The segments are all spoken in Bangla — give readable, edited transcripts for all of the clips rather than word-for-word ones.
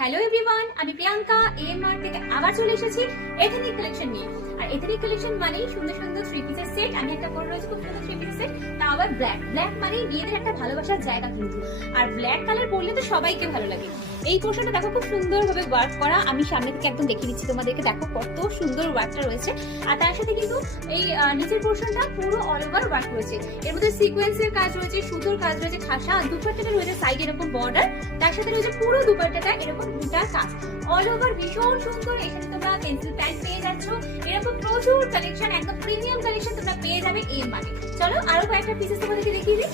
হ্যালো এভরিওয়ান, আমি প্রিয়াঙ্কা এএমআর থেকে আবার চলে এসেছি এথনিক কালেকশন নিয়ে। আর এথনিক কালেকশন মানেই সুন্দর সুন্দর থ্রি পিসের সেট। আমি একটা পরে রয়েছে খুব সুন্দর থ্রি পিসের সেট, তা আবার ব্ল্যাক। ব্ল্যাক মানে মেয়েদের একটা ভালোবাসার জায়গা কিন্তু। আর ব্ল্যাক কালার পরলে তো সবাইকে ভালো লাগে। এই পোর্শনটা দেখো খুব সুন্দরভাবে ওয়ার্ক করা। আমি সামনে থেকে একদম দেখিয়ে দিচ্ছি তোমাদেরকে, দেখো কত সুন্দর ওয়ার্কটা রয়েছে। আর তার সাথে কিন্তু এই নিচের পোর্শনটা পুরো অল ওভার ওয়ার্ক রয়েছে। এর মধ্যে সিকোয়েন্সের কাজ রয়েছে, সুতোর কাজ রয়েছে, খাসা দুপাট্টাটা রয়েছে সাইডে এরকম বর্ডার, তার সাথে রয়েছে পুরো দুপাট্টাটা এরকম বুটার কাজ অল ওভার ভীষণ সুন্দর। এখানে তোমরা পেন্সিল প্যান্ট পেয়ে যাচ্ছ, এরকম প্রচুর কালেকশন, একদম প্রিমিয়াম কালেকশন তোমরা পেয়ে যাবে এএমআরে। চলো আরো কয়েকটা পিসেস তোমাদেরকে দেখিয়ে দিই।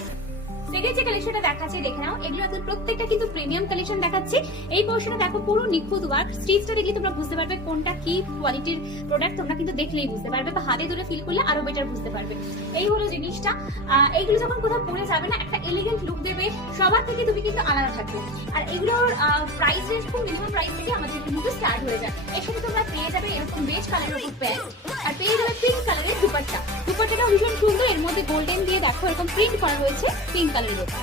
সেকেন্ড যে কালেকশনটা দেখাচ্ছি দেখে নাও, এগুলো প্রত্যেকটা কিন্তু প্রিমিয়াম কালেকশন দেখাচ্ছি। এই পোর্শনে দেখো পুরো নিখুঁত ওয়ার্ক। স্টিচটা দেখলে তোমরা বুঝতে পারবে কোনটা কি কোয়ালিটির প্রোডাক্ট, তোমরা কিন্তু দেখলেই বুঝতে পারবে, বা হাতে ধরে ফিল করলে আরো বেটার বুঝতে পারবে। এই হলো জিনিসটা। এইগুলো যখন কোথাও পরে যাবে না, একটা এলিগেন্ট লুক দেবে, সবার থেকে তুমি কিন্তু আলাদা থাকবে। আর এগুলোর প্রাইস রেঞ্জ খুব মিনিমাম প্রাইস থেকে আমাদের কিন্তু স্টার্ট হয়ে যায়। এর সাথে তোমরা পেয়ে যাবে এরকম বেজ কালারের উপর প্যান্ট, আর পেয়ে যাবে পিঙ্ক কালারের দুপাট্টা। দুপাট্টাটাও ভীষণ সুন্দর, এর মধ্যে গোল্ডেন দিয়ে দেখো এরকম প্রিন্ট করা রয়েছে পিঙ্ক কালারের উপর।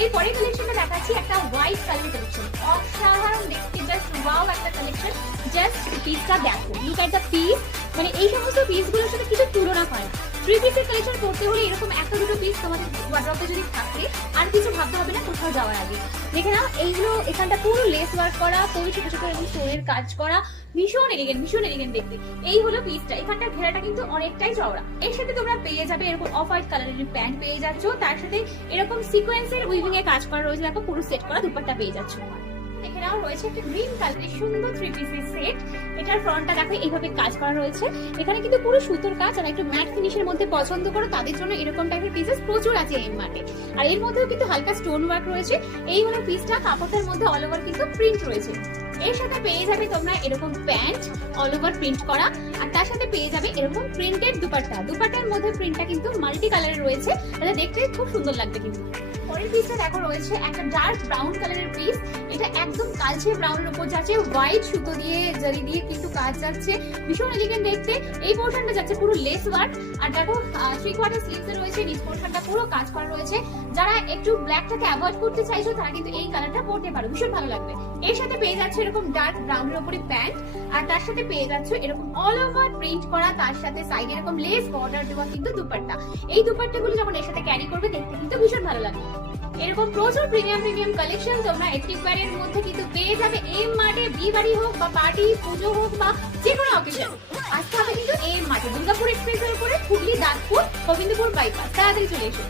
এই পরের কালেকশনটা দেখাচ্ছি একটা হোয়াইট কালার কালেকশন, অসাধারণ দেখতে, জাস্ট ওয়াও একটা কালেকশন। জাস্ট পিসটা দেখো, লুক এট দ্য পিস। মানে এই সমস্ত পিসগুলোর সাথে কিছু তুলনা হয় না। থ্রি পিসের কালেকশন করতে হলে এরকম একটা দুটো পিস তোমাদের ওয়ার্ড্রপে যদি থাকে, আর কিছু ভাবতে হবে না কোথাও যাওয়ার আগে। দেখে নাও এইগুলো, এখানটা পুরো লেস ওয়ার্ক করা, পুরো ছোট ছোট এরকম স্টোনের কাজ করা, ভীষণ এলিগেন্ট দেখতে। এই হলো পিসটা, এখানটার ঘেরাটা কিন্তু অনেকটাই চওড়া। এর সাথে তোমরা পেয়ে যাবে এরকম অফ হোয়াইট কালারের প্যান্ট পেয়ে যাচ্ছ, তার সাথে এরকম সিকোয়েন্সের উইভিং এ কাজ করা রয়েছে, দেখো পুরো সেট করা দুপাট্টা পেয়ে যাচ্ছ। এখানেও রয়েছে একটা গ্রিন কালারের সুন্দর থ্রি পিসের সেট। এটার ফ্রন্টটা দেখো এইভাবে কাজ করা রয়েছে, এখানে কিন্তু পুরো সুতোর কাজ। আর একটু ম্যাট ফিনিশের মধ্যে পছন্দ করো তাদের জন্য এরকম টাইপের পিসেস প্রচুর আছে এমআরতে। আর এর মধ্যেও কিন্তু হালকা স্টোন ওয়ার্ক রয়েছে। এই হলো পিসটা, কাপড়ের মধ্যে অল ওভার কিন্তু প্রিন্ট রয়েছে। এর সাথে পেয়ে যাবে তোমরা এরকম প্যান্ট অল ওভার প্রিন্ট করা, আর তার সাথে পেয়ে যাবে এরকম প্রিন্টেড দুপাট্টা। দুপাট্টার মধ্যে প্রিন্টটা কিন্তু মাল্টি কালারের রয়েছে, এটা দেখতে খুব সুন্দর লাগবে কিন্তু। পরের পিসটা দেখো রয়েছে একটা ডার্ক ব্রাউন কালারের পিস। এটা একদম কালচে ব্রাউনের উপর যাচ্ছে, হোয়াইট সুতো দিয়ে জারি দিয়ে কিন্তু কাজ যাচ্ছে, ভীষণ এলিগেন্ট দেখতে। এই পোর্শনটা যাচ্ছে পুরো লেস ওয়ার্ক, আর দেখো 3/4 স্লিভস রয়েছে, নিচ পোর্শনটা পুরো কাজ করা রয়েছে। যারা একটু ব্ল্যাকটাকে অ্যাভয়েড করতে চাইছো তারা কিন্তু এই কালারটা পরতে পারো, ভীষণ ভালো লাগবে। এর সাথে পেয়ে যাচ্ছে এরকম ডার্ক ব্রাউনের উপরে প্যান্ট, আর তার সাথে পেয়ে যাচ্ছে এরকম অল ওভার প্রিন্ট করা, তার সাথে সাইডে এরকম লেস বর্ডার দেওয়া কিন্তু দুপাট্টা। এই দুপাট্টাগুলো যখন এর সাথে ক্যারি করবে দেখতে কিন্তু ভীষণ ভালো লাগবে। এরকম প্রচুর প্রিমিয়াম কালেকশন তোমরা এথনিক ওয়্যারের মধ্যে কিন্তু পেয়ে যাবে এমআরতে। বিয়ে বাড়ি হোক বা পার্টি পুজো হোক বা যে কোনো অকেশন, আসতে হবে কিন্তু এমআরতে। দুর্গাপুর এক্সপ্রেসের উপরে, হুগলি, দাঁতপুর, গোবিন্দপুর বাইপাস। তাড়াতাড়ি চলে এসো।